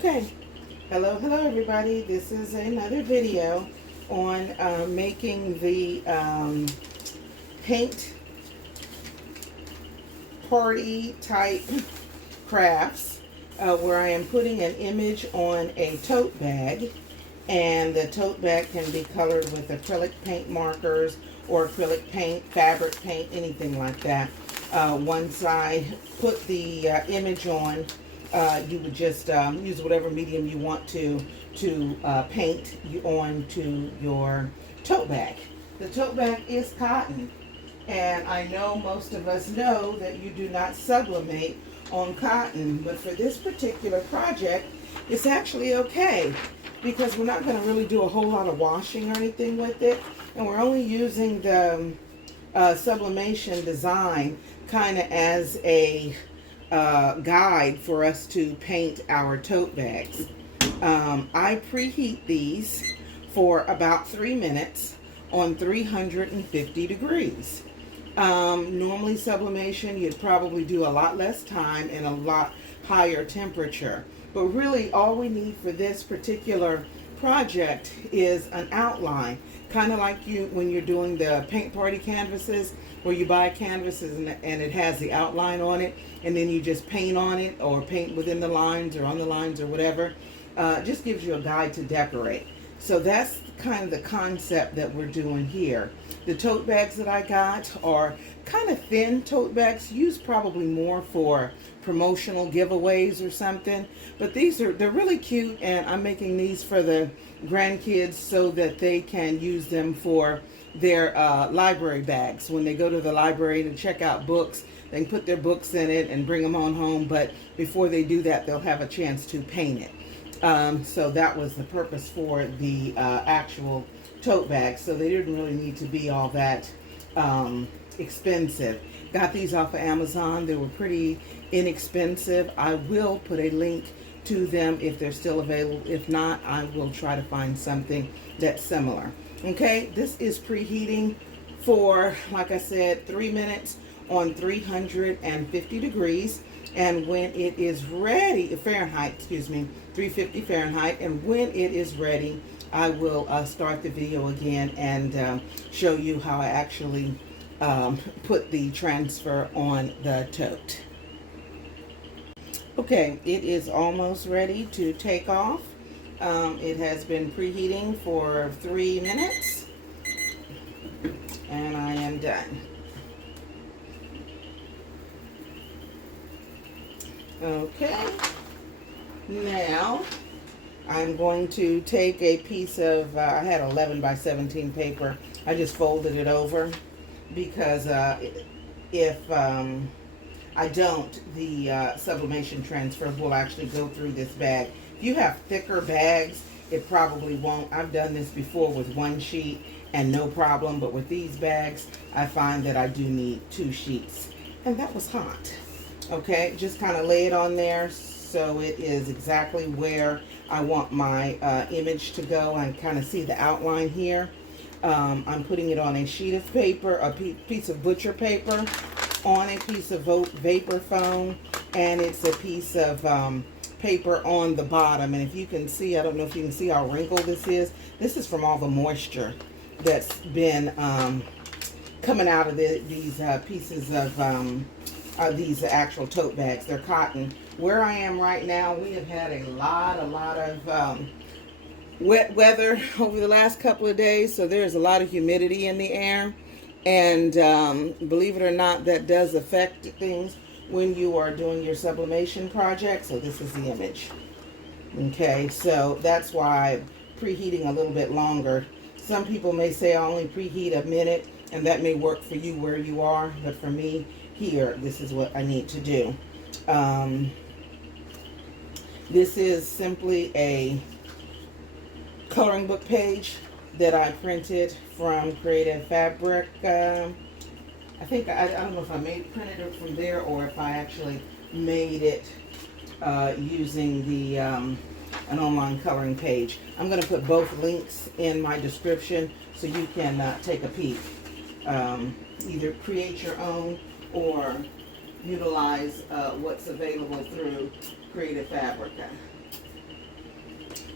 Okay, hello everybody. This is another video on making the paint party type crafts where I am putting an image on a tote bag, and the tote bag can be colored with acrylic paint markers or acrylic paint, fabric paint, anything like that. Once I put the image on, you would just use whatever medium you want to paint onto your tote bag. The tote bag is cotton, and I know most of us know that you do not sublimate on cotton, but for this particular project, it's actually okay because we're not going to really do a whole lot of washing or anything with it, and we're only using the sublimation design kind of as a guide for us to paint our tote bags. I preheat these for about 3 minutes on 350 degrees. Normally sublimation, you'd probably do a lot less time and a lot higher temperature. But really all we need for this particular project is an outline. Kind of like when you're doing the paint party canvases, where you buy canvases and it has the outline on it, and then you just paint on it or paint within the lines or on the lines or whatever. Just gives you a guide to decorate. So that's kind of the concept that we're doing here. The tote bags that I got are kind of thin tote bags, used probably more for promotional giveaways or something. But they're really cute, and I'm making these for the grandkids so that they can use them for their library bags. When they go to the library to check out books, they can put their books in it and bring them on home, but before they do that, they'll have a chance to paint it. So that was the purpose for the actual tote bags. So they didn't really need to be all that expensive. Got these off of Amazon. They were pretty inexpensive. I will put a link to them if they're still available. If not, I will try to find something that's similar. Okay, this is preheating for, like I said, 3 minutes on 350 degrees. And when it is ready, Fahrenheit, excuse me, 350 Fahrenheit, and when it is ready, I will start the video again and show you how I actually put the transfer on the tote. Okay, it is almost ready to take off. It has been preheating for 3 minutes, and I am done. Okay, now I'm going to take a piece of, I had 11 by 17 paper. I just folded it over because if I don't, the sublimation transfers will actually go through this bag. If you have thicker bags, it probably won't. I've done this before with 1 sheet and no problem, but with these bags, I find that I do need 2 sheets. And that was hot. Okay, just kind of lay it on there so it is exactly where I want my image to go. I kind of see the outline here. I'm putting it on a sheet of paper, a piece of butcher paper, on a piece of vapor foam, and it's a piece of paper on the bottom. And if you can see, I don't know if you can see how wrinkled this is. This is from all the moisture that's been coming out of these pieces of these actual tote bags. They're cotton. Where I am right now, we have had a lot of wet weather over the last couple of days, so there's a lot of humidity in the air, and believe it or not, that does affect things when you are doing your sublimation project. So this is the image. Okay, so that's why I'm preheating a little bit longer. Some people may say I only preheat a minute, and that may work for you where you are, but for me here, this is what I need to do. This is simply a coloring book page that I printed from Creative Fabric. I think, I don't know if I printed it from there or if I actually made it using the an online coloring page. I'm going to put both links in my description so you can take a peek. Either create your own or utilize what's available through Creative Fabric.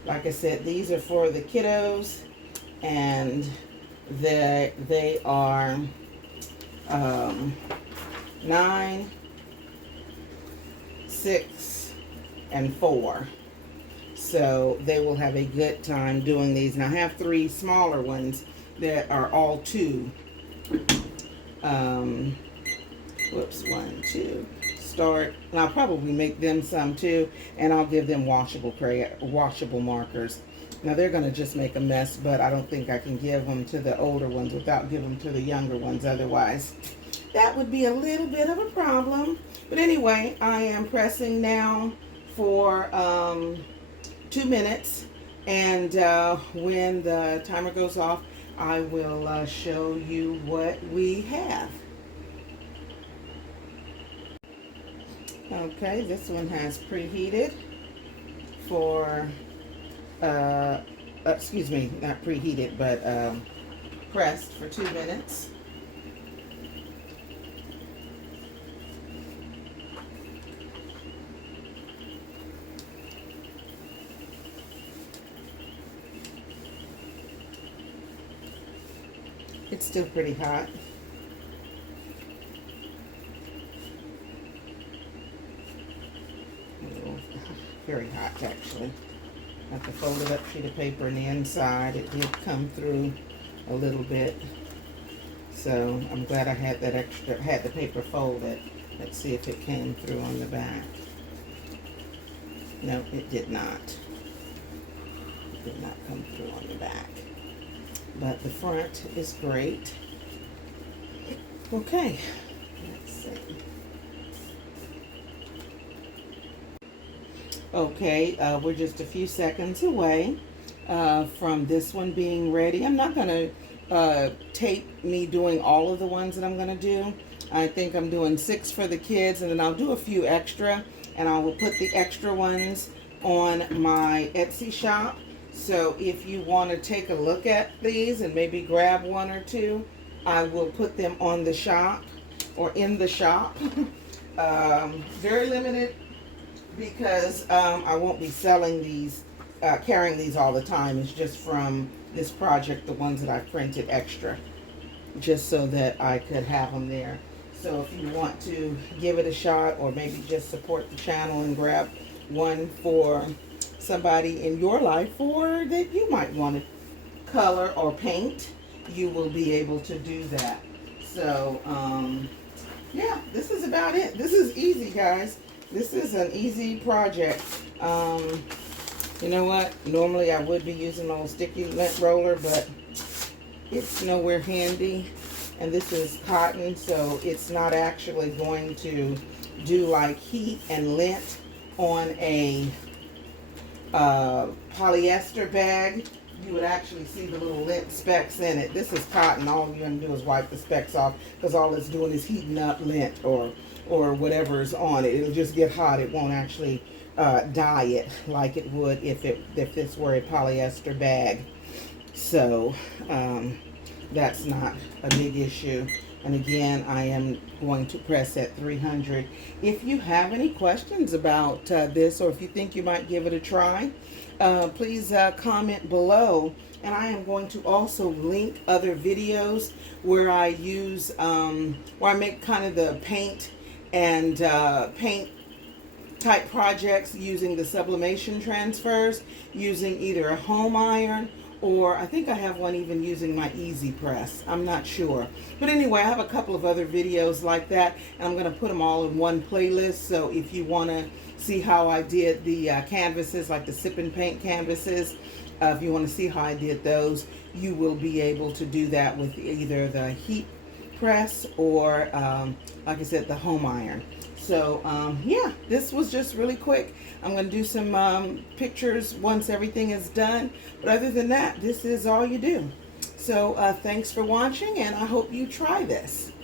Like I said, these are for the kiddos, and they are 9, 6, and 4. So they will have a good time doing these. And I have 3 smaller ones that are all 2. Whoops, 1, 2. Start, and I'll probably make them some too, and I'll give them washable markers. Now they're going to just make a mess, but I don't think I can give them to the older ones without giving them to the younger ones. Otherwise, that would be a little bit of a problem. But anyway, I am pressing now for 2 minutes, and when the timer goes off, I will show you what we have. Okay, this one has preheated for, excuse me, not preheated, but pressed for 2 minutes. It's still pretty hot. Very hot, actually. I have to fold it up sheet of paper, and the inside it did come through a little bit. So I'm glad I had that extra, had the paper folded. Let's see if it came through on the back. No, it did not. It did not come through on the back. But the front is great. Okay, let's see. Okay, we're just a few seconds away from this one being ready. I'm not going to tape me doing all of the ones that I'm going to do. I think I'm doing 6 for the kids, and then I'll do a few extra, and I will put the extra ones on my Etsy shop. So if you want to take a look at these and maybe grab 1 or 2, I will put them on the shop or in the shop. Very limited, because I won't be selling these, carrying these all the time. It's just from this project, the ones that I printed extra, just so that I could have them there. So if you want to give it a shot, or maybe just support the channel and grab one for somebody in your life, or that you might want to color or paint, you will be able to do that. So yeah, this is about it. This is easy, guys. This is an easy project. You know what? Normally I would be using an old sticky lint roller, but it's nowhere handy. And this is cotton, so it's not actually going to do like heat and lint on a polyester bag. You would actually see the little lint specks in it. This is cotton. All you're going to do is wipe the specks off, because all it's doing is heating up lint or whatever's on it. It'll just get hot. It won't actually dye it like it would if this were a polyester bag. So that's not a big issue. And again, I am going to press at 300. If you have any questions about this, or if you think you might give it a try, please comment below. And I am going to also link other videos where I use, where I make kind of the paint and paint type projects using the sublimation transfers, using either a home iron, or I think I have one even using my easy press. I'm not sure. But anyway, I have a couple of other videos like that, and I'm going to put them all in one playlist. So if you want to see how I did the canvases, like the sip and paint canvases, if you want to see how I did those, you will be able to do that with either the heat press or, like I said, the home iron. So yeah, this was just really quick. I'm going to do some pictures once everything is done. But other than that, this is all you do. So thanks for watching, and I hope you try this.